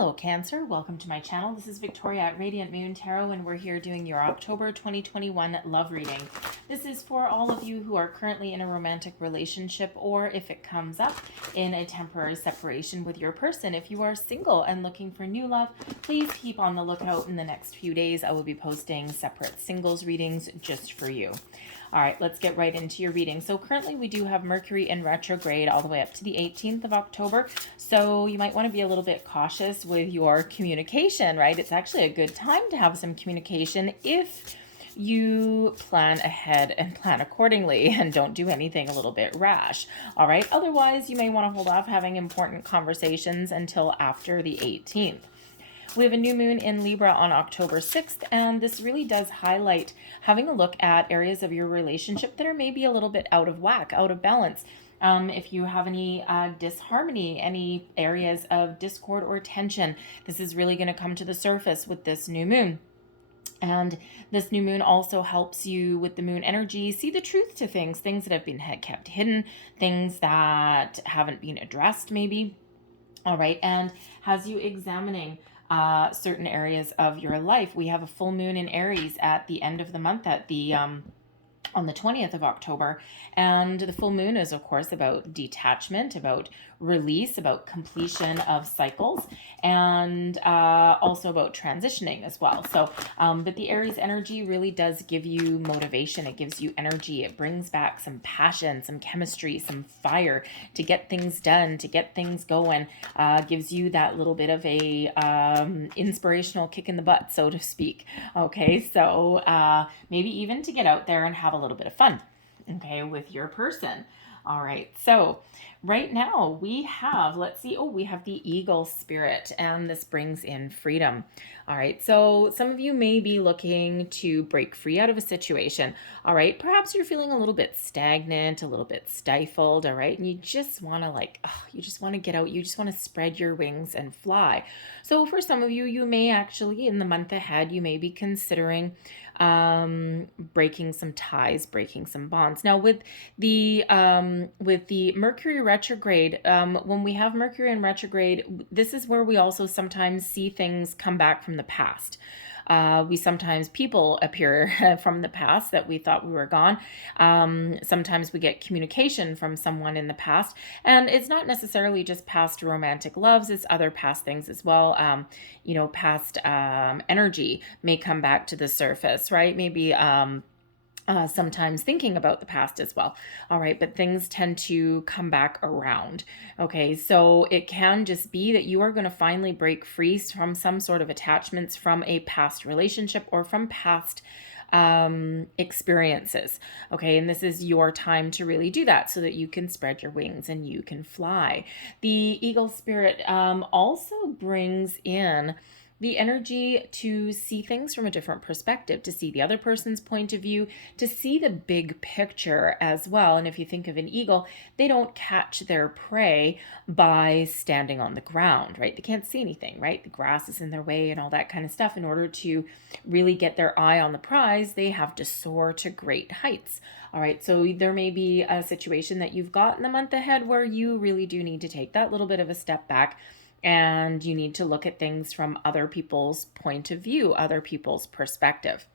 Hello Cancer, welcome to my channel. This is Victoria at Radiant Moon Tarot and we're here doing your October 2021 love reading. This is for all of you who are currently in a romantic relationship or if it comes up in a temporary separation with your person. If you are single and looking for new love, please keep on the lookout. In the next few days I will be posting separate singles readings just for you. All right, let's get right into your reading. So currently we do have Mercury in retrograde all the way up to the 18th of October. So you might want to be a little bit cautious with your communication, right? It's actually a good time to have some communication if you plan ahead and plan accordingly and don't do anything a little bit rash. All right. Otherwise, you may want to hold off having important conversations until after the 18th. We have a new moon in Libra on October 6th, and this really does highlight having a look at areas of your relationship that are maybe a little bit out of whack, out of balance. If you have any disharmony, any areas of discord or tension, this is really going to come to the surface with this new moon. And this new moon also helps you with the moon energy see the truth to things that have been kept hidden, things that haven't been addressed maybe. All right, and has you examining certain areas of your life. We have a full moon in Aries at the end of the month at the on the 20th of October. And the full moon is, of course, about detachment, about release, about completion of cycles, and also about transitioning as well. So, but the Aries energy really does give you motivation. It gives you energy. It brings back some passion, some chemistry, some fire to get things done, to get things going. Gives you that little bit of a inspirational kick in the butt, so to speak. Okay, so maybe even to get out there and have a little bit of fun, okay, with your person. All right, so right now we have, let's see, we have the eagle spirit, and this brings in freedom. All right, so some of you may be looking to break free out of a situation. All right, perhaps you're feeling a little bit stagnant, a little bit stifled. All right, and you just want to you just want to get out. You just want to spread your wings and fly. So for some of you, you may actually, in the month ahead, you may be considering breaking some ties, breaking some bonds. Now with the Mercury retrograde, when we have Mercury in retrograde, this is where we also sometimes see things come back from the past. People appear from the past that we thought we were gone. Sometimes we get communication from someone in the past, and it's not necessarily just past romantic loves, it's other past things as well. Past energy may come back to the surface, right? Maybe sometimes thinking about the past as well. All right, but things tend to come back around. Okay, so it can just be that you are going to finally break free from some sort of attachments from a past relationship or from past experiences. Okay, and this is your time to really do that so that you can spread your wings and you can fly. The eagle spirit also brings in the energy to see things from a different perspective, to see the other person's point of view, to see the big picture as well. And if you think of an eagle, they don't catch their prey by standing on the ground, right? They can't see anything, right? The grass is in their way and all that kind of stuff. In order to really get their eye on the prize, they have to soar to great heights. All right, so there may be a situation that you've got in the month ahead where you really do need to take that little bit of a step back, and you need to look at things from other people's point of view, other people's perspective.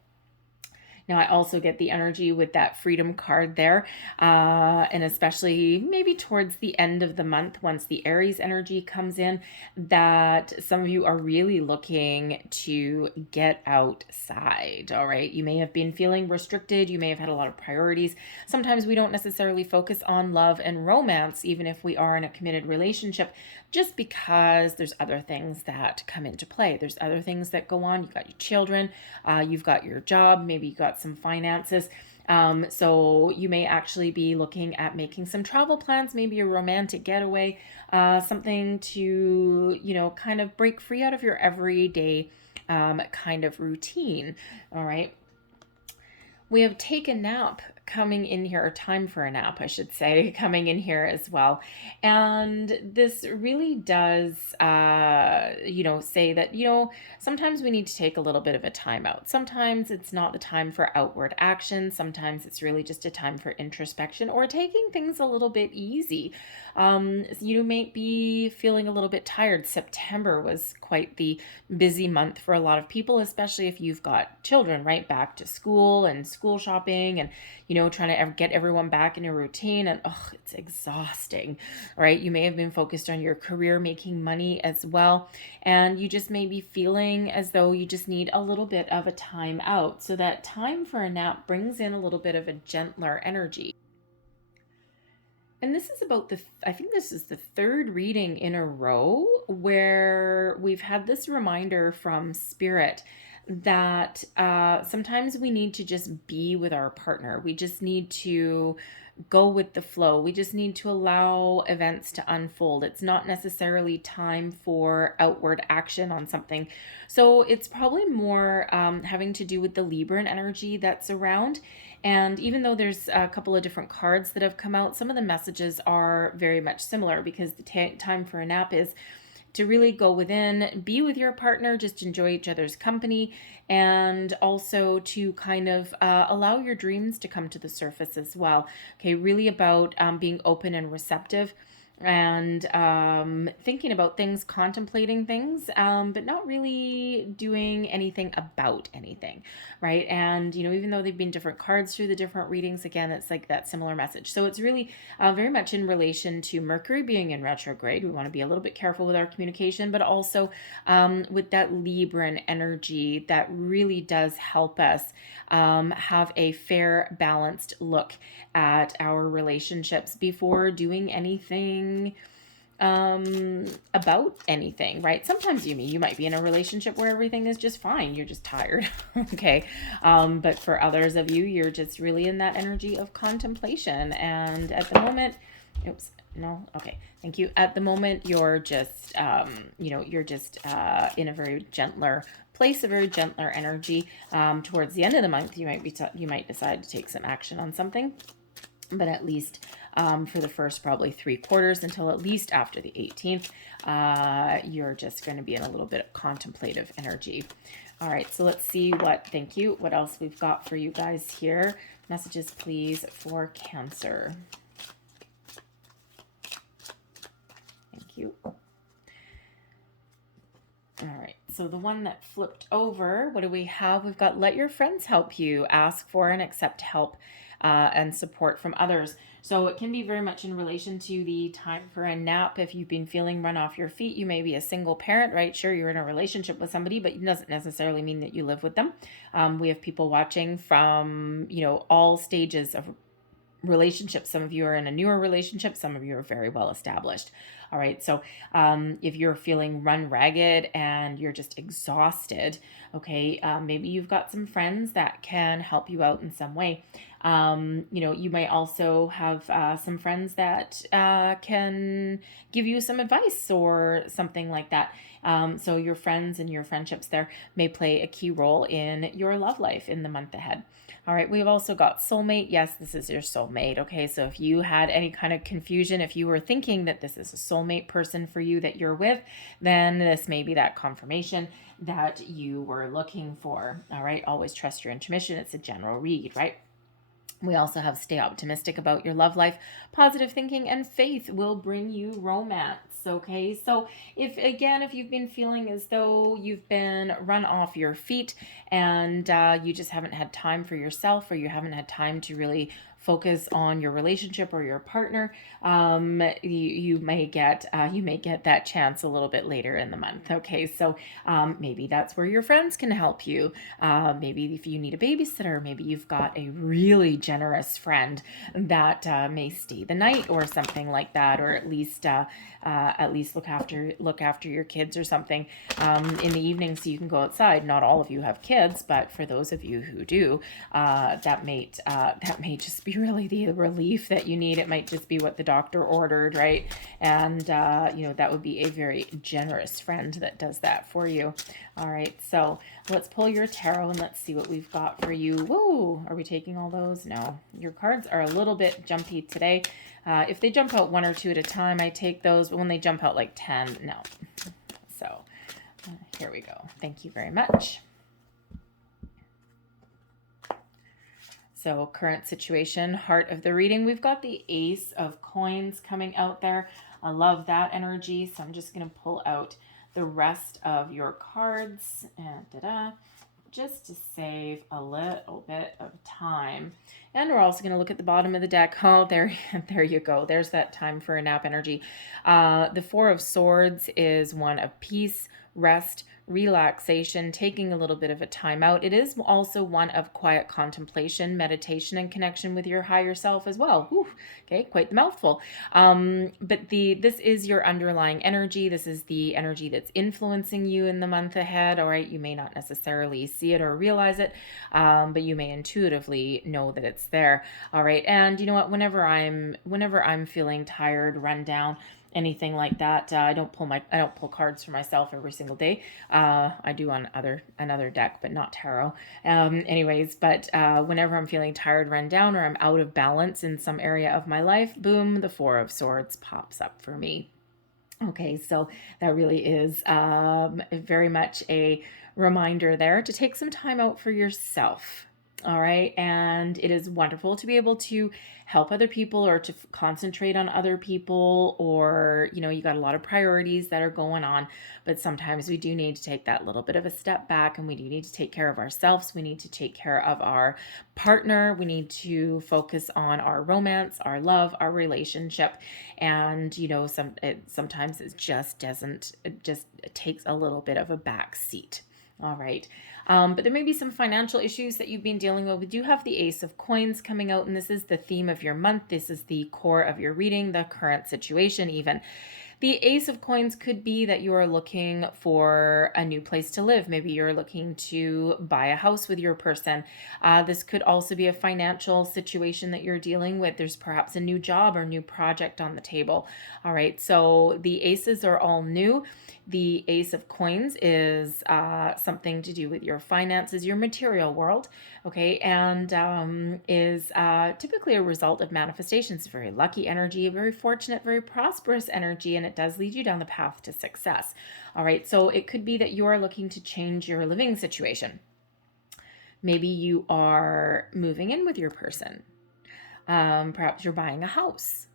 Now, I also get the energy with that freedom card there, and especially maybe towards the end of the month, once the Aries energy comes in, that some of you are really looking to get outside, all right? You may have been feeling restricted. You may have had a lot of priorities. Sometimes we don't necessarily focus on love and romance, even if we are in a committed relationship, just because there's other things that come into play. There's other things that go on. You've got your children, you've got your job, maybe you've got some finances. So you may actually be looking at making some travel plans, maybe a romantic getaway, something to, kind of break free out of your everyday kind of routine. All right. We have take a nap coming in here, or time for a nap, I should say, coming in here as well. And this really does, say that, sometimes we need to take a little bit of a time out. Sometimes it's not the time for outward action. Sometimes it's really just a time for introspection or taking things a little bit easy. You may be feeling a little bit tired. September was quite the busy month for a lot of people, especially if you've got children, right? Back to school and school shopping and, trying to get everyone back in a routine. And it's exhausting, right? You may have been focused on your career, making money as well. And you just may be feeling as though you just need a little bit of a time out. So that time for a nap brings in a little bit of a gentler energy. And this is I think this is the third reading in a row where we've had this reminder from Spirit that sometimes we need to just be with our partner. We just need to go with the flow. We just need to allow events to unfold. It's not necessarily time for outward action on something. So it's probably more having to do with the Libran energy that's around. And even though there's a couple of different cards that have come out, some of the messages are very much similar, because the time for a nap is to really go within, be with your partner, just enjoy each other's company, and also to kind of allow your dreams to come to the surface as well. Okay, really about being open and receptive, and thinking about things, contemplating things, but not really doing anything about anything, right? And, even though they've been different cards through the different readings, again, it's like that similar message. So it's really very much in relation to Mercury being in retrograde. We want to be a little bit careful with our communication, but also with that Libran energy that really does help us have a fair, balanced look at our relationships before doing anything about anything, right? Sometimes you might be in a relationship where everything is just fine. You're just tired. Okay. But for others of you, you're just really in that energy of contemplation. And at the moment, thank you. At the moment, you're just, in a very gentler place, a very gentler energy. Towards the end of the month, you might decide to take some action on something, but at least for the first probably 3 quarters until at least after the 18th, you're just going to be in a little bit of contemplative energy. All right, so let's see what else we've got for you guys here. Messages, please, for Cancer. Thank you. All right, so the one that flipped over, what do we have? We've got let your friends help you, ask for and accept help and support from others. So it can be very much in relation to the time for a nap. If you've been feeling run off your feet, you may be a single parent, right? Sure, you're in a relationship with somebody, but it doesn't necessarily mean that you live with them. We have people watching from, all stages of relationships. Some of you are in a newer relationship. Some of you are very well established. All right. So if you're feeling run ragged and you're just exhausted, okay, maybe you've got some friends that can help you out in some way. You may also have some friends that can give you some advice or something like that. So your friends and your friendships there may play a key role in your love life in the month ahead. All right, we've also got soulmate. Yes, this is your soulmate. Okay, so if you had any kind of confusion, if you were thinking that this is a soulmate person for you that you're with, then this may be that confirmation that you were looking for. All right, always trust your intuition. It's a general read, right? We also have stay optimistic about your love life. Positive thinking and faith will bring you romance. Okay, so if you've been feeling as though you've been run off your feet and you just haven't had time for yourself, or you haven't had time to really focus on your relationship or your partner, you may get that chance a little bit later in the month. Okay, so maybe that's where your friends can help you. Maybe if you need a babysitter, maybe you've got a really generous friend that may stay the night or something like that, or at least look after your kids or something in the evening so you can go outside. Not all of you have kids, but for those of you who do, that may just be be really the relief that you need. It might just be what the doctor ordered, right? And, you know, that would be a very generous friend that does that for you. All right, so let's pull your tarot and let's see what we've got for you. Whoa, are we taking all those? No, your cards are a little bit jumpy today. If they jump out 1 or 2 at a time, I take those, but when they jump out like 10, no. So here we go. Thank you very much. So current situation, heart of the reading, we've got the Ace of Coins coming out there. I love that energy. So I'm just going to pull out the rest of your cards and just to save a little bit of time. And we're also going to look at the bottom of the deck. Oh, there you go. There's that time for a nap energy. The Four of Swords is one of peace, rest, relaxation, taking a little bit of a time out. It is also one of quiet contemplation, meditation, and connection with your higher self as well. Whew, okay, quite the mouthful. But this is your underlying energy. This is the energy that's influencing you in the month ahead. All right, you may not necessarily see it or realize it, but you may intuitively know that it's there. All right, and you know what? Whenever I'm feeling tired, run down, anything like that, I don't pull cards for myself every single day. I do on another deck, but not tarot. Anyways, but whenever I'm feeling tired, run down, or I'm out of balance in some area of my life, boom, the Four of Swords pops up for me. Okay, so that really is very much a reminder there to take some time out for yourself. All right. And it is wonderful to be able to help other people or to concentrate on other people, or, you know, you got a lot of priorities that are going on, but sometimes we do need to take that little bit of a step back, and we do need to take care of ourselves. We need to take care of our partner. We need to focus on our romance, our love, our relationship. And, you know, sometimes it just takes a little bit of a back seat. All right. But there may be some financial issues that you've been dealing with. We do have the Ace of Coins coming out, and this is the theme of your month. This is the core of your reading, the current situation even. The Ace of Coins could be that you are looking for a new place to live. Maybe you're looking to buy a house with your person. This could also be a financial situation that you're dealing with. There's perhaps a new job or new project on the table. All right, so the aces are all new. The Ace of Coins is something to do with your finances, your material world, okay, and is typically a result of manifestations. Very lucky energy, very fortunate, very prosperous energy, and it does lead you down the path to success. All right, so it could be that you are looking to change your living situation. Maybe you are moving in with your person. Perhaps you're buying a house.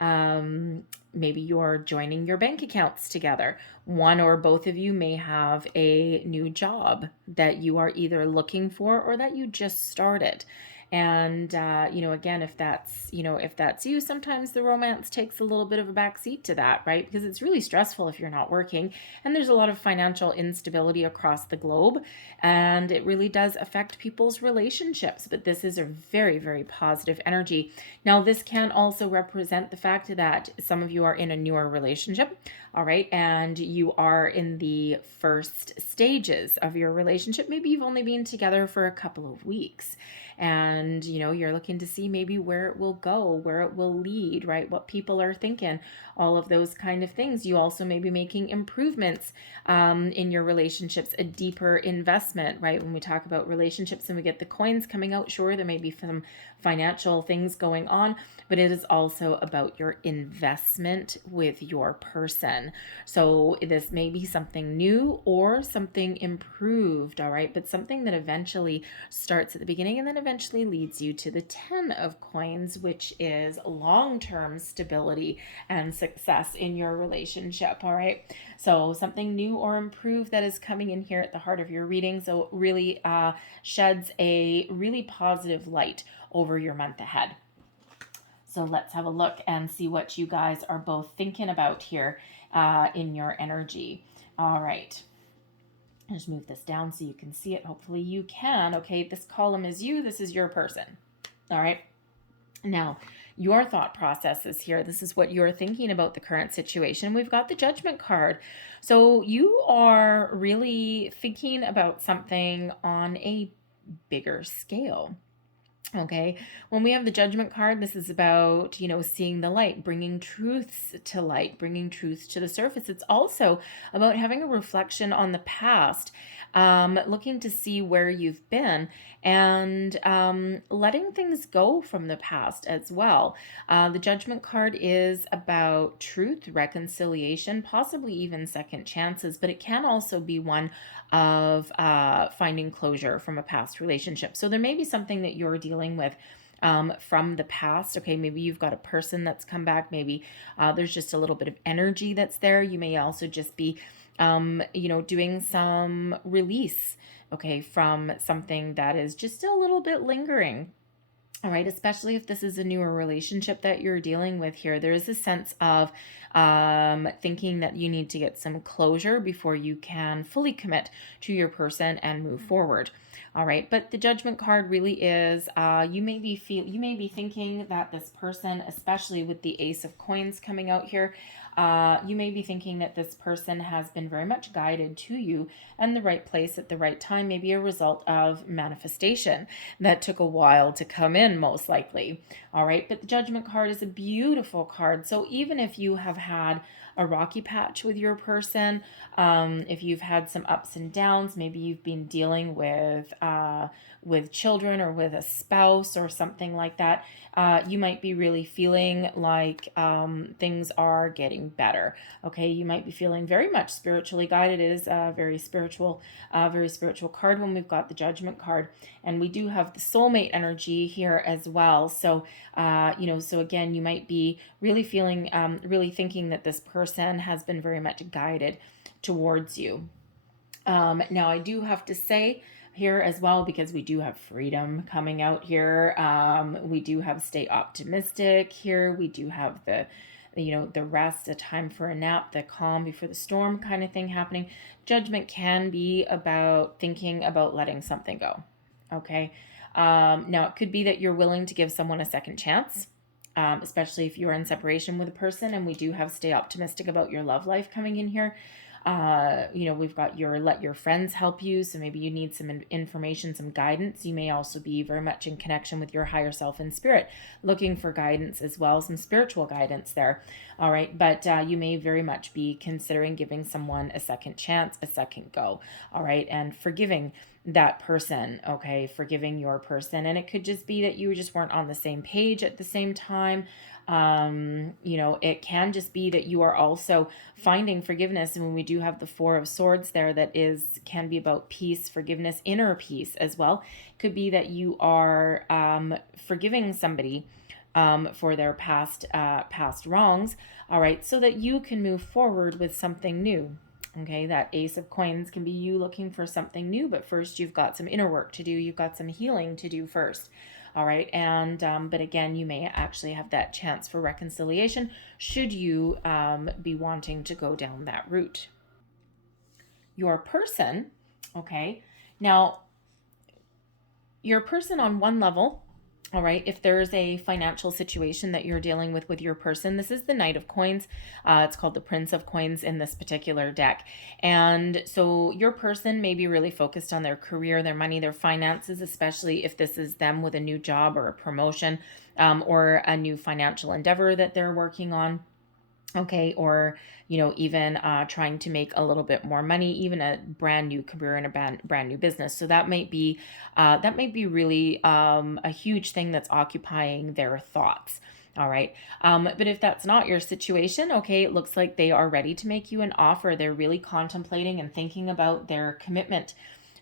Maybe you're joining your bank accounts together. One or both of you may have a new job that you are either looking for or that you just started. And, you know, again, if that's you, sometimes the romance takes a little bit of a backseat to that, right? Because it's really stressful if you're not working, and there's a lot of financial instability across the globe, and it really does affect people's relationships. But this is a very, very positive energy. Now, this can also represent the fact that some of you are in a newer relationship, all right, and you are in the first stages of your relationship. Maybe you've only been together for a couple of weeks, and, you know, you're looking to see maybe where it will go, where it will lead, right? What people are thinking, all of those kind of things. You also may be making improvements in your relationships, a deeper investment, right? When we talk about relationships and we get the coins coming out, sure, there may be some financial things going on, but it is also about your investment with your person. So this may be something new or something improved, all right? But something that eventually starts at the beginning and then eventually leads you to the 10 of Coins, which is long-term stability and success in your relationship, all right? So something new or improved that is coming in here at the heart of your reading. So it really sheds a really positive light over your month ahead. So let's have a look and see what you guys are both thinking about here in your energy. All right. Just move this down so you can see it. Hopefully you can. Okay, this column is you. This is your person. All right. Now, your thought processes here. This is what you're thinking about the current situation. We've got the Judgment card. So you are really thinking about something on a bigger scale. Okay, when we have the Judgment card, this is about, seeing the light, bringing truths to light, bringing truths to the surface. It's also about having a reflection on the past, looking to see where you've been, and letting things go from the past as well. The Judgment card is about truth, reconciliation, possibly even second chances, but it can also be one of finding closure from a past relationship. So there may be something that you're dealing with from the past. Okay, maybe you've got a person that's come back. Maybe there's just a little bit of energy that's there. You may also just be, doing some release, okay, from something that is just a little bit lingering. All right, especially if this is a newer relationship that you're dealing with here, there is a sense of thinking that you need to get some closure before you can fully commit to your person and move forward. All right, but the Judgment card really is you may be thinking that this person, especially with the Ace of Coins coming out here, you may be thinking that this person has been very much guided to you and the right place at the right time, maybe a result of manifestation that took a while to come in, most likely. All right, but the Judgment card is a beautiful card. So even if you have had a rocky patch with your person, if you've had some ups and downs, maybe you've been dealing with children or with a spouse or something like that, you might be really feeling like things are getting better. Okay, you might be feeling very much spiritually guided. It is a very spiritual card when we've got the Judgment card, and we do have the Soulmate energy here as well. So, so again, you might be really feeling, really thinking that this person has been very much guided towards you. Now, I do have to say here as well, because we do have freedom coming out here. We do have stay optimistic here. We do have the rest, a time for a nap, the calm before the storm kind of thing happening. Judgment can be about thinking about letting something go. Okay. Now, it could be that you're willing to give someone a second chance. Especially if you're in separation with a person, and we do have stay optimistic about your love life coming in here. We've got your let your friends help you. So maybe you need some information, some guidance. You may also be very much in connection with your higher self and spirit, looking for guidance as well, some spiritual guidance there. All right. But you may very much be considering giving someone a second chance, a second go. All right. And forgiving that person, okay, forgiving your person. And it could just be that you just weren't on the same page at the same time. It can just be that you are also finding forgiveness. And when we do have the Four of Swords there, can be about peace, forgiveness, inner peace as well. Could be that you are forgiving somebody for their past wrongs. All right, so that you can move forward with something new. Okay, that Ace of Coins can be you looking for something new, but first you've got some inner work to do. You've got some healing to do first. All right, and but again, you may actually have that chance for reconciliation should you be wanting to go down that route. Your person, okay, now your person on one level. All right, if there's a financial situation that you're dealing with your person, this is the Knight of Coins. It's called the Prince of Coins in this particular deck. And so your person may be really focused on their career, their money, their finances, especially if this is them with a new job or a promotion or a new financial endeavor that they're working on. Okay, or even trying to make a little bit more money, even a brand new career in a brand new business. So that might be really a huge thing that's occupying their thoughts. All right. But if that's not your situation, okay, it looks like they are ready to make you an offer. They're really contemplating and thinking about their commitment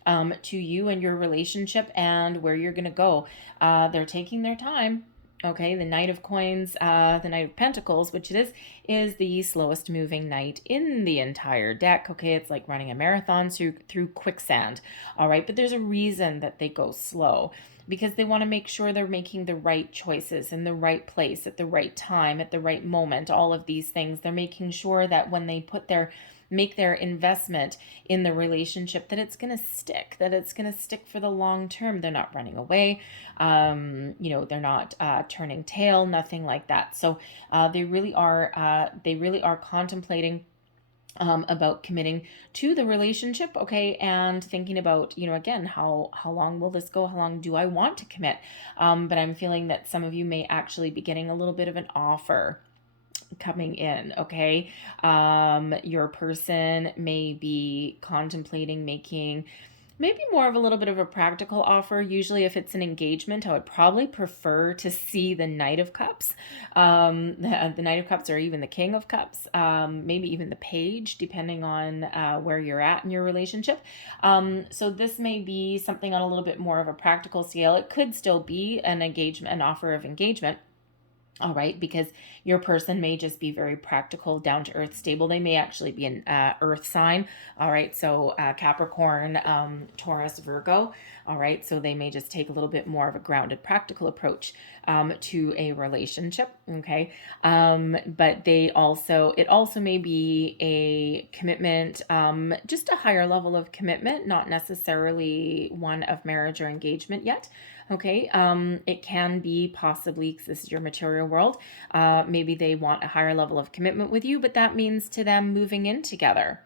to you and your relationship and where you're going to go. They're taking their time. Okay, the Knight of Coins, the Knight of Pentacles, which it is the slowest moving knight in the entire deck. Okay, it's like running a marathon through quicksand. All right, but there's a reason that they go slow, because they want to make sure they're making the right choices in the right place at the right time, at the right moment, all of these things. They're making sure that when they make their investment in the relationship, that it's going to stick for the long term. They're not running away. They're not turning tail, nothing like that. So they really are contemplating about committing to the relationship, okay, and thinking about, again, how long will this go? How long do I want to commit? But I'm feeling that some of you may actually be getting a little bit of an offer coming in, okay? Your person may be contemplating making maybe more of a little bit of a practical offer. Usually if it's an engagement, I would probably prefer to see the Knight of Cups, the Knight of Cups, or even the King of Cups, maybe even the Page, depending on where you're at in your relationship. So this may be something on a little bit more of a practical scale. It could still be an engagement, an offer of engagement. All right, because your person may just be very practical, down to earth, stable. They may actually be an earth sign. All right, so Capricorn, Taurus, Virgo. All right, so they may just take a little bit more of a grounded, practical approach to a relationship. Okay, but it also may be a commitment, just a higher level of commitment, not necessarily one of marriage or engagement yet. Okay, it can be possibly, because this is your material world, maybe they want a higher level of commitment with you, but that means to them moving in together.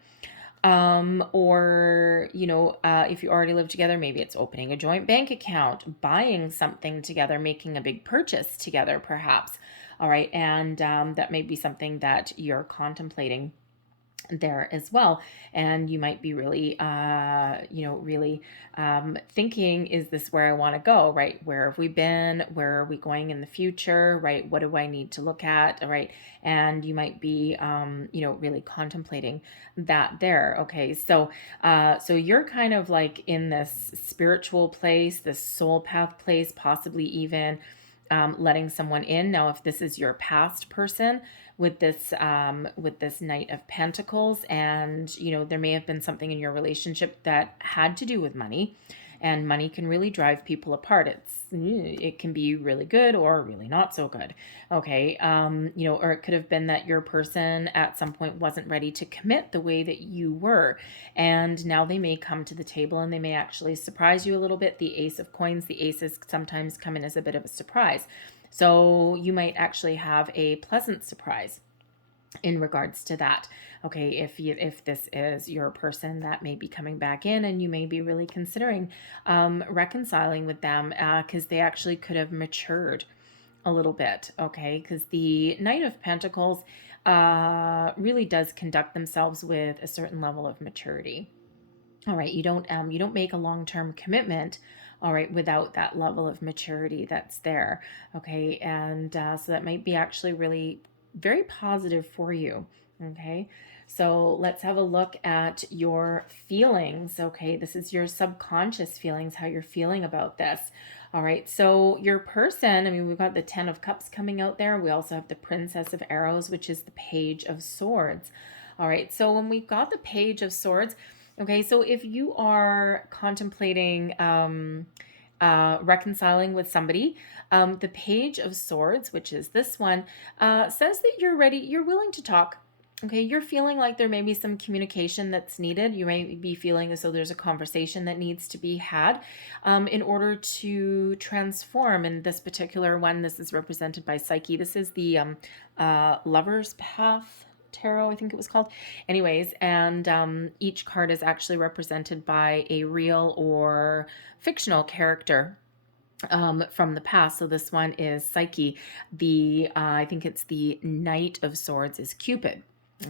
Or, if you already live together, maybe it's opening a joint bank account, buying something together, making a big purchase together, perhaps. All right, and that may be something that you're contemplating there as well, and you might be really thinking, is this where I want to go, right? Where have we been? Where are we going in the future, right? What do I need to look at, right? And you might be really contemplating that there. Okay, so you're kind of like in this spiritual place, this soul path place, possibly even letting someone in. Now, if this is your past person with this Knight of Pentacles, and there may have been something in your relationship that had to do with money, and money can really drive people apart. It can be really good or really not so good. Okay, or it could have been that your person at some point wasn't ready to commit the way that you were, and now they may come to the table and they may actually surprise you a little bit. The Ace of Coins, the aces sometimes come in as a bit of a surprise. So you might actually have a pleasant surprise in regards to that. Okay, if this is your person that may be coming back in, and you may be really considering reconciling with them, because they actually could have matured a little bit. Okay, because the Knight of Pentacles really does conduct themselves with a certain level of maturity. All right, you don't make a long-term commitment, all right, without that level of maturity that's there. Okay, and so that might be actually really very positive for you. Okay, so let's have a look at your feelings. Okay, this is your subconscious feelings, how you're feeling about this. All right, so your person, we've got the 10 of Cups coming out there. We also have the Princess of Arrows, which is the Page of Swords. All right, so when we've got the Page of Swords, okay, so if you are contemplating reconciling with somebody, the Page of Swords, which is this one, says that you're ready, you're willing to talk. Okay, you're feeling like there may be some communication that's needed. You may be feeling as though there's a conversation that needs to be had in order to transform. In this particular one, this is represented by Psyche. This is the Lover's Path Tarot, I think it was called. Anyways, and each card is actually represented by a real or fictional character from the past. So this one is Psyche. I think it's the Knight of Swords is Cupid.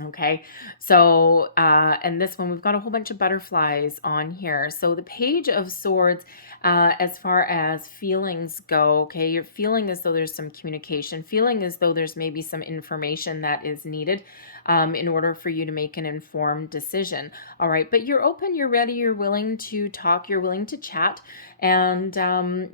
Okay, so and this one, we've got a whole bunch of butterflies on here. So the Page of Swords, as far as feelings go, okay, you're feeling as though there's some communication, feeling as though there's maybe some information that is needed in order for you to make an informed decision. All right, but you're open, you're ready, you're willing to talk, you're willing to chat, and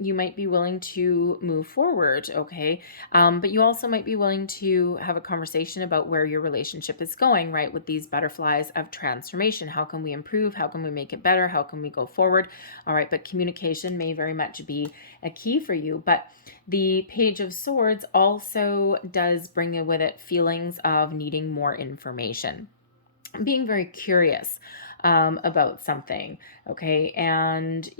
you might be willing to move forward. Okay, but you also might be willing to have a conversation about where your relationship is going, right? With these butterflies of transformation. How can we improve? How can we make it better? How can we go forward? All right, but communication may very much be a key for you. But the Page of Swords also does bring with it feelings of needing more information, being very curious about something. Okay, and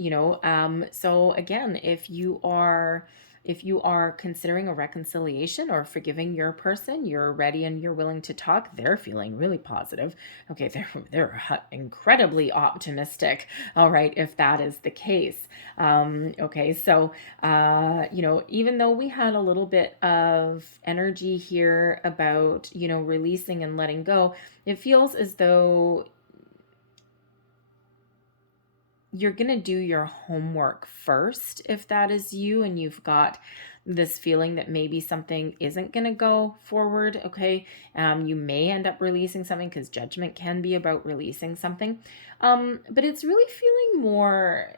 so again, if you are if you are considering a reconciliation or forgiving your person, you're ready and you're willing to talk, they're feeling really positive. Okay, they're incredibly optimistic. All right, if that is the case. Okay, so even though we had a little bit of energy here about, releasing and letting go, it feels as though you're going to do your homework first if that is you and you've got this feeling that maybe something isn't going to go forward. Okay. You may end up releasing something because judgment can be about releasing something. But it's really feeling more,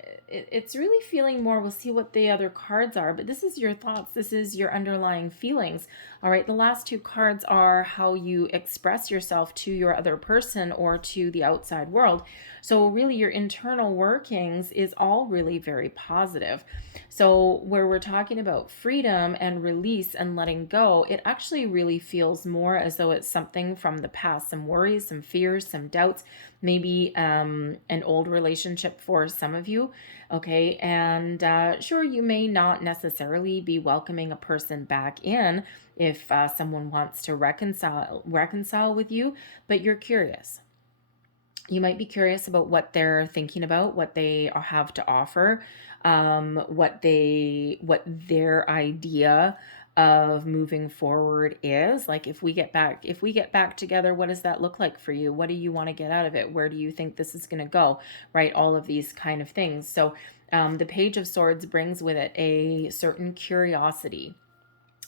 we'll see what the other cards are, but this is your thoughts. This is your underlying feelings. All right. The last two cards are how you express yourself to your other person or to the outside world. So really your internal workings is all really very positive. So where we're talking about freedom and release and letting go, it actually really feels more as though it's something from the past, some worries, some fears, some doubts, maybe an old relationship for some of you. Okay. And sure, you may not necessarily be welcoming a person back in if someone wants to reconcile with you, but you're curious. You might be curious about what they're thinking about, what they have to offer, what their idea of moving forward is. Like if we get back together, what does that look like for you? What do you want to get out of it? Where do you think this is going to go? Right? All of these kind of things. So the Page of Swords brings with it a certain curiosity.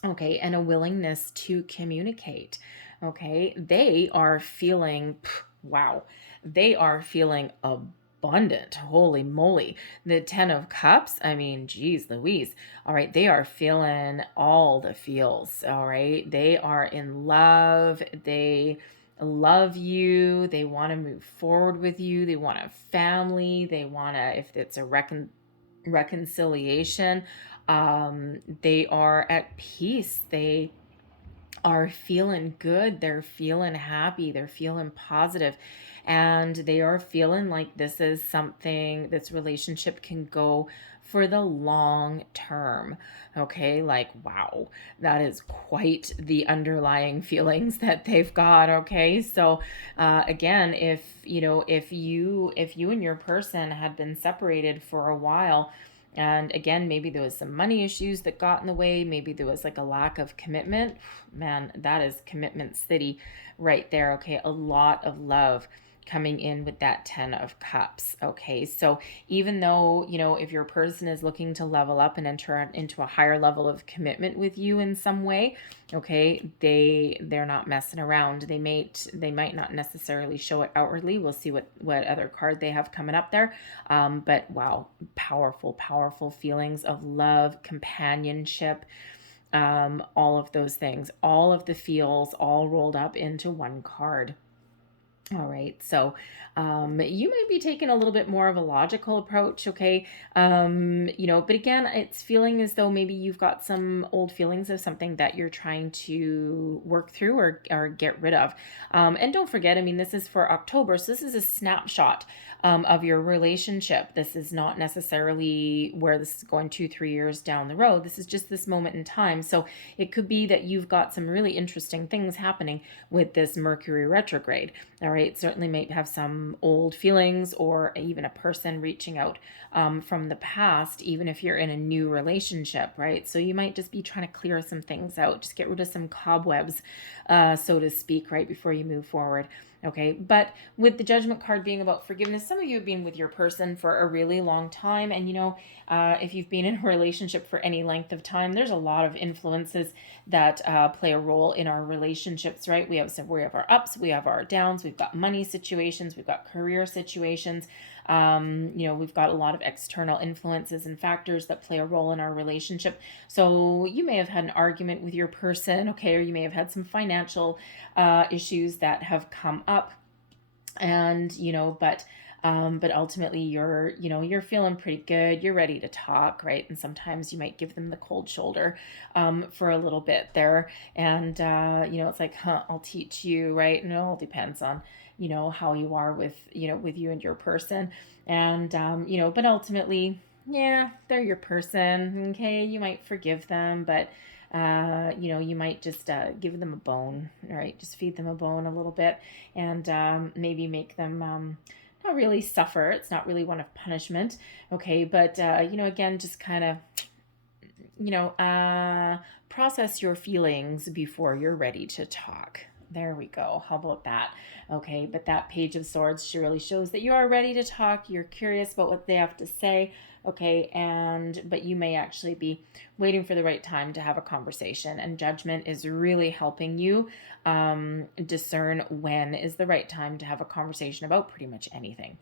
Okay. And a willingness to communicate. Okay. They are feeling, wow. They are feeling abundant. Holy moly. The 10 of Cups, I mean, geez Louise. All right, they are feeling all the feels. All right, they are in love. They love you. They want to move forward with you. They want a family. They want to, if it's a reconciliation, they are at peace. They are feeling good. They're feeling happy. They're feeling positive. And they are feeling like this is something, this relationship can go for the long term. Okay. Like, wow, that is quite the underlying feelings that they've got. Okay. So, again, if you and your person had been separated for a while, and again, maybe there was some money issues that got in the way. Maybe there was like a lack of commitment. Man, that is commitment city right there. Okay. A lot of love coming in with that 10 of Cups. Okay. So even though, if your person is looking to level up and enter into a higher level of commitment with you in some way, okay, they're not messing around. They might not necessarily show it outwardly. We'll see what other card they have coming up there. But wow, powerful feelings of love, companionship, all of those things, all of the feels all rolled up into one card. All right. So, you might be taking a little bit more of a logical approach. Okay. But again, it's feeling as though maybe you've got some old feelings of something that you're trying to work through or get rid of. And don't forget, I mean, this is for October. So this is a snapshot, of your relationship. This is not necessarily where this is going 2-3 years down the road. This is just this moment in time. So it could be that you've got some really interesting things happening with this Mercury retrograde. All right. Certainly might have some old feelings or even a person reaching out from the past, even if you're in a new relationship, right? So you might just be trying to clear some things out, just get rid of some cobwebs, so to speak, right before you move forward. Okay. But with the Judgment card being about forgiveness, some of you have been with your person for a really long time. And, if you've been in a relationship for any length of time, there's a lot of influences that play a role in our relationships, right? We have our ups, we have our downs, we've got money situations, we've got career situations. We've got a lot of external influences and factors that play a role in our relationship. So you may have had an argument with your person, okay, or you may have had some financial issues that have come up, and but ultimately you're feeling pretty good. You're ready to talk, right? And sometimes you might give them the cold shoulder for a little bit there, and it's like, I'll teach you, right? And it all depends on how you are with you and your person, and but ultimately yeah, they're your person. Okay, you might forgive them, but you might just give them a bone, right? Just feed them a bone a little bit, and maybe make them not really suffer. It's not really one of punishment, okay? But again, just kind of you know, process your feelings before you're ready to talk. There we go. How about that? Okay, but that Page of Swords surely shows that you are ready to talk. You're curious about what they have to say. Okay, but you may actually be waiting for the right time to have a conversation, and Judgment is really helping you discern when is the right time to have a conversation about pretty much anything.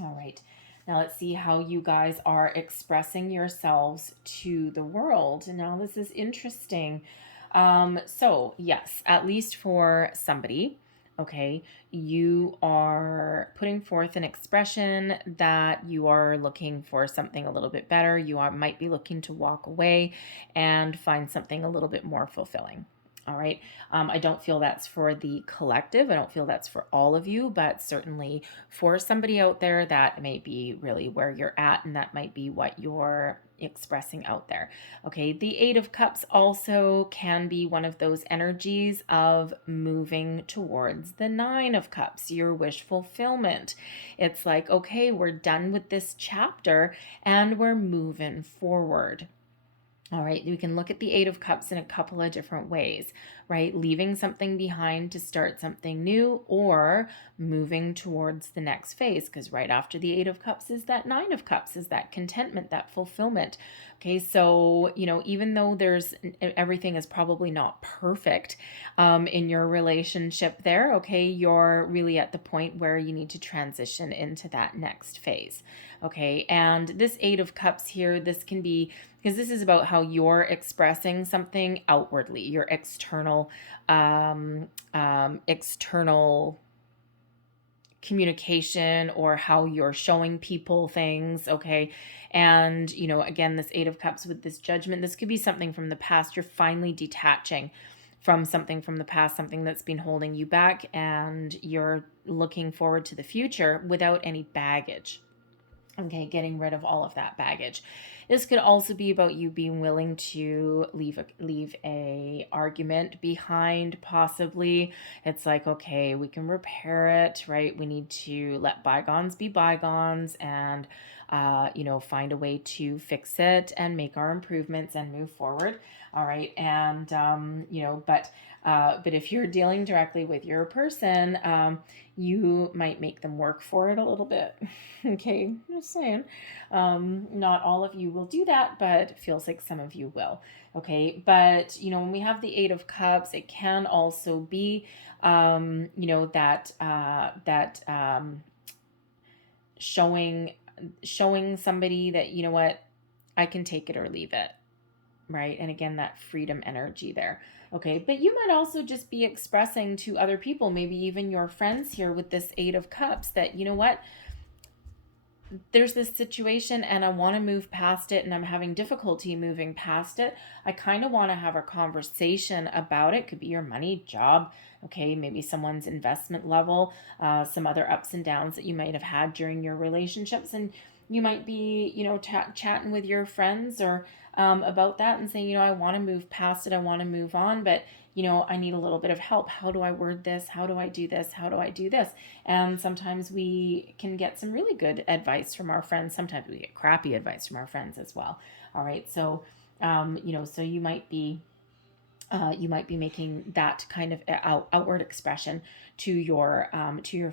All right. Now let's see how you guys are expressing yourselves to the world. Now this is interesting. So yes, at least for somebody, okay, you are putting forth an expression that you are looking for something a little bit better. Might be looking to walk away and find something a little bit more fulfilling. All right. I don't feel that's for the collective. I don't feel that's for all of you, but certainly for somebody out there, that may be really where you're at, and that might be what you're expressing out there. Okay. The Eight of Cups also can be one of those energies of moving towards the Nine of Cups, your wish fulfillment. It's like, okay, we're done with this chapter and we're moving forward. All right, we can look at the Eight of Cups in a couple of different ways, right? Leaving something behind to start something new, or moving towards the next phase, because right after the Eight of Cups is that Nine of Cups, is that contentment, that fulfillment. Okay, so, even though everything is probably not perfect in your relationship there, okay, you're really at the point where you need to transition into that next phase. Okay, and this Eight of Cups here, this can be, because this is about how you're expressing something outwardly, your external communication, or how you're showing people things. Okay, and again, this Eight of Cups with this Judgment, this could be something from the past. You're finally detaching from something from the past, something that's been holding you back, and you're looking forward to the future without any baggage. Okay, getting rid of all of that baggage. This could also be about you being willing to leave a argument behind, possibly. It's like, okay, we can repair it, right? We need to let bygones be bygones, and find a way to fix it and make our improvements and move forward. All right, and but if you're dealing directly with your person, you might make them work for it a little bit. Okay, just saying. Not all of you will do that, but it feels like some of you will. Okay, but when we have the Eight of Cups, it can also be, showing somebody that, what, I can take it or leave it, right? And again, that freedom energy there. Okay, but you might also just be expressing to other people, maybe even your friends here with this Eight of Cups, that, what, there's this situation and I want to move past it, and I'm having difficulty moving past it. I kind of want to have a conversation about it. Could be your money, job, okay, maybe someone's investment level, some other ups and downs that you might have had during your relationships, and you might be, chatting with your friends or about that and saying, I want to move past it, I want to move on, but I need a little bit of help. How do I word this? How do I do this? How do I do this? And sometimes we can get some really good advice from our friends. Sometimes we get crappy advice from our friends as well. All right. So, so you might be making that kind of outward expression to your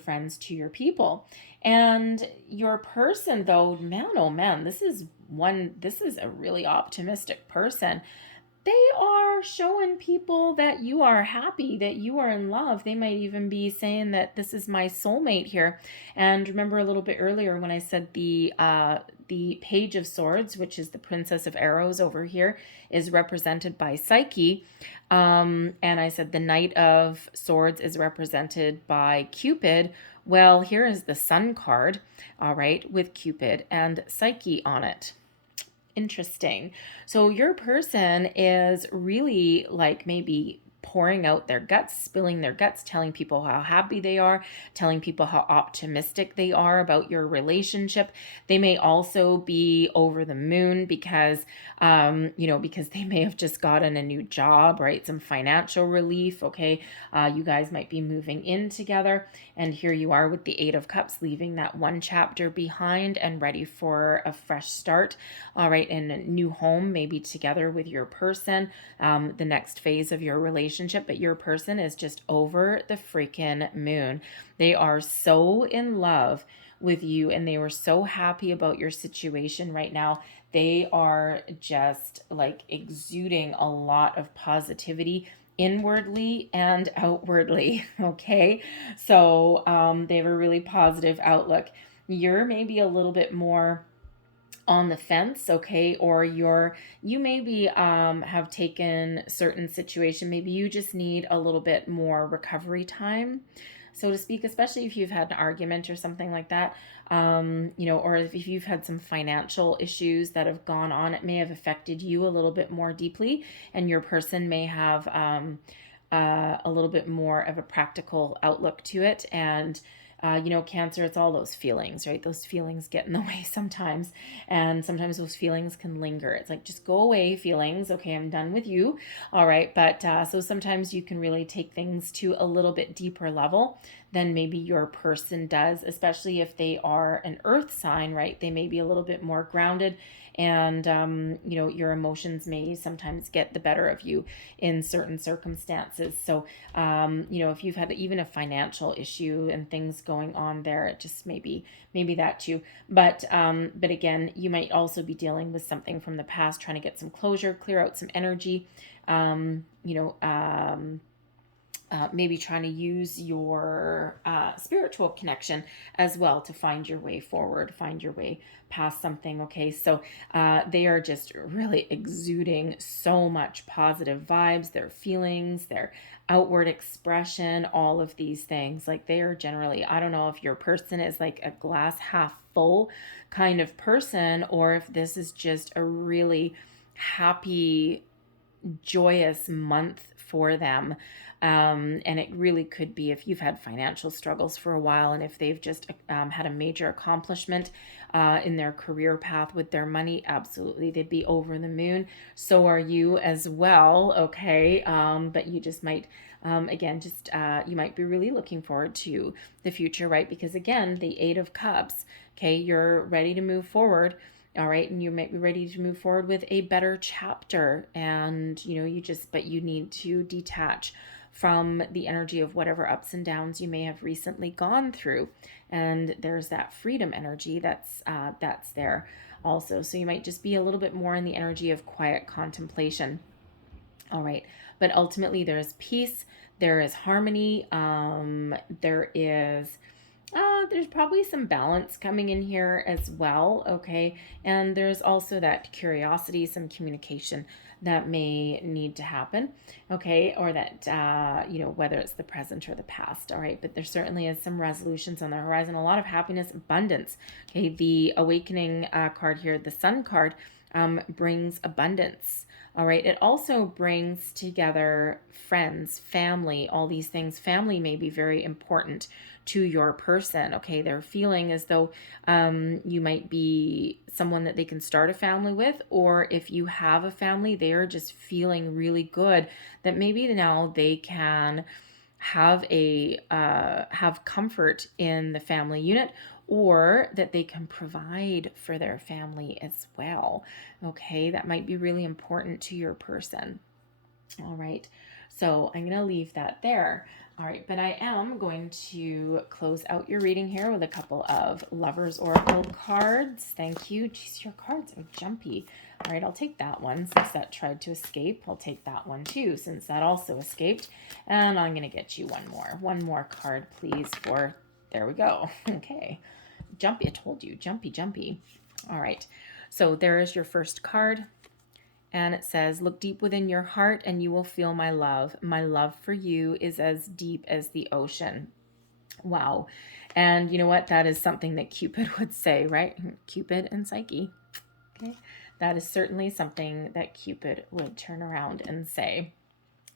friends, to your people. And your person, though, man, oh man, this is a really optimistic person. They are showing people that you are happy, that you are in love. They might even be saying that this is my soulmate here. And remember a little bit earlier when I said the Page of Swords, which is the Princess of Arrows over here, is represented by Psyche. And I said the Knight of Swords is represented by Cupid. Well, here is the Sun card, all right, with Cupid and Psyche on it. Interesting. So your person is really like maybe pouring out their guts, spilling their guts, telling people how happy they are, telling people how optimistic they are about your relationship. They may also be over the moon because, because they may have just gotten a new job, right? Some financial relief, okay? You guys might be moving in together, and here you are with the Eight of Cups, leaving that one chapter behind and ready for a fresh start, all right, in a new home, maybe together with your person, the next phase of your relationship. But your person is just over the freaking moon. They are so in love with you, and they were so happy about your situation right now. They are just like exuding a lot of positivity inwardly and outwardly. Okay, so they have a really positive outlook. You're maybe a little bit more on the fence, okay, or you maybe have taken certain situation, maybe you just need a little bit more recovery time, so to speak, especially if you've had an argument or something like that, or if you've had some financial issues that have gone on, it may have affected you a little bit more deeply, and your person may have a little bit more of a practical outlook to it. And Cancer, it's all those feelings, right? Those feelings get in the way sometimes. And sometimes those feelings can linger. It's like, just go away, feelings. Okay, I'm done with you. All right. But so sometimes you can really take things to a little bit deeper level than maybe your person does, especially if they are an earth sign, right? They may be a little bit more grounded, and your emotions may sometimes get the better of you in certain circumstances. So if you've had even a financial issue and things going on there, it just maybe that too. But again, you might also be dealing with something from the past, trying to get some closure, clear out some energy. Maybe trying to use your spiritual connection as well to find your way forward, find your way past something. Okay, so they are just really exuding so much positive vibes, their feelings, their outward expression, all of these things. Like, they are generally, I don't know if your person is like a glass half full kind of person, or if this is just a really happy, joyous month for them. And it really could be if you've had financial struggles for a while, and if they've just had a major accomplishment in their career path with their money, absolutely, they'd be over the moon. So are you as well, okay? But you just might, you might be really looking forward to the future, right? Because again, the Eight of Cups, okay, you're ready to move forward. All right. And you might be ready to move forward with a better chapter. And, but you need to detach from the energy of whatever ups and downs you may have recently gone through. And there's that freedom energy that's there also. So you might just be a little bit more in the energy of quiet contemplation. All right. But ultimately, there's peace. There is harmony. There's probably some balance coming in here as well, okay? And there's also that curiosity, some communication that may need to happen, okay? Or that, whether it's the present or the past, all right? But there certainly is some resolutions on the horizon, a lot of happiness, abundance, okay? The awakening card here, the Sun card, brings abundance. All right. It also brings together friends, family, all these things. Family may be very important to your person. Okay. They're feeling as though you might be someone that they can start a family with, or if you have a family, they are just feeling really good that maybe now they can have have comfort in the family unit, or that they can provide for their family as well. Okay, that might be really important to your person. All right, so I'm going to leave that there. All right, but I am going to close out your reading here with a couple of Lovers Oracle cards. Thank you. Jeez, your cards are jumpy. All right, I'll take that one since that tried to escape. I'll take that one too since that also escaped. And I'm going to get you one more. One more card, please, for... There we go. Okay. Jumpy, I told you. Jumpy, jumpy. All right. So there is your first card. And it says, look deep within your heart and you will feel my love. My love for you is as deep as the ocean. Wow. And you know what? That is something that Cupid would say, right? Cupid and Psyche. Okay. That is certainly something that Cupid would turn around and say.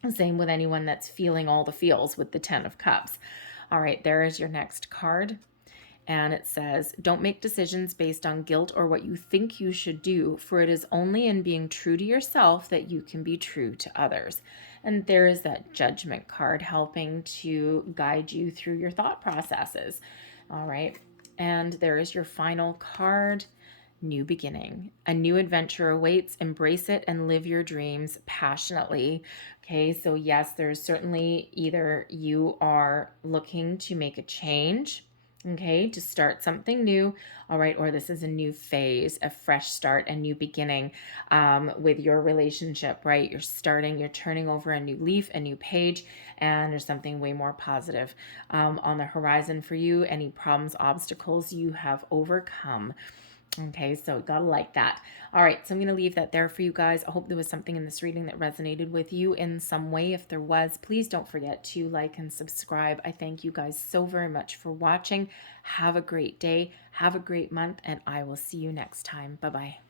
Same with anyone that's feeling all the feels with the 10 of Cups. All right, there is your next card. And it says, don't make decisions based on guilt or what you think you should do, for it is only in being true to yourself that you can be true to others. And there is that Judgment card helping to guide you through your thought processes. All right. And there is your final card. New beginning. A new adventure awaits. Embrace it and live your dreams passionately. Okay, so yes, there's certainly either you are looking to make a change, okay, to start something new, all right, or this is a new phase, a fresh start, a new beginning with your relationship, right? You're turning over a new leaf, a new page, and there's something way more positive on the horizon for you. Any problems, obstacles you have overcome. Okay, so gotta like that. All right, so I'm going to leave that there for you guys. I hope there was something in this reading that resonated with you in some way. If there was, please don't forget to like and subscribe. I thank you guys so very much for watching. Have a great day. Have a great month, and I will see you next time. Bye-bye.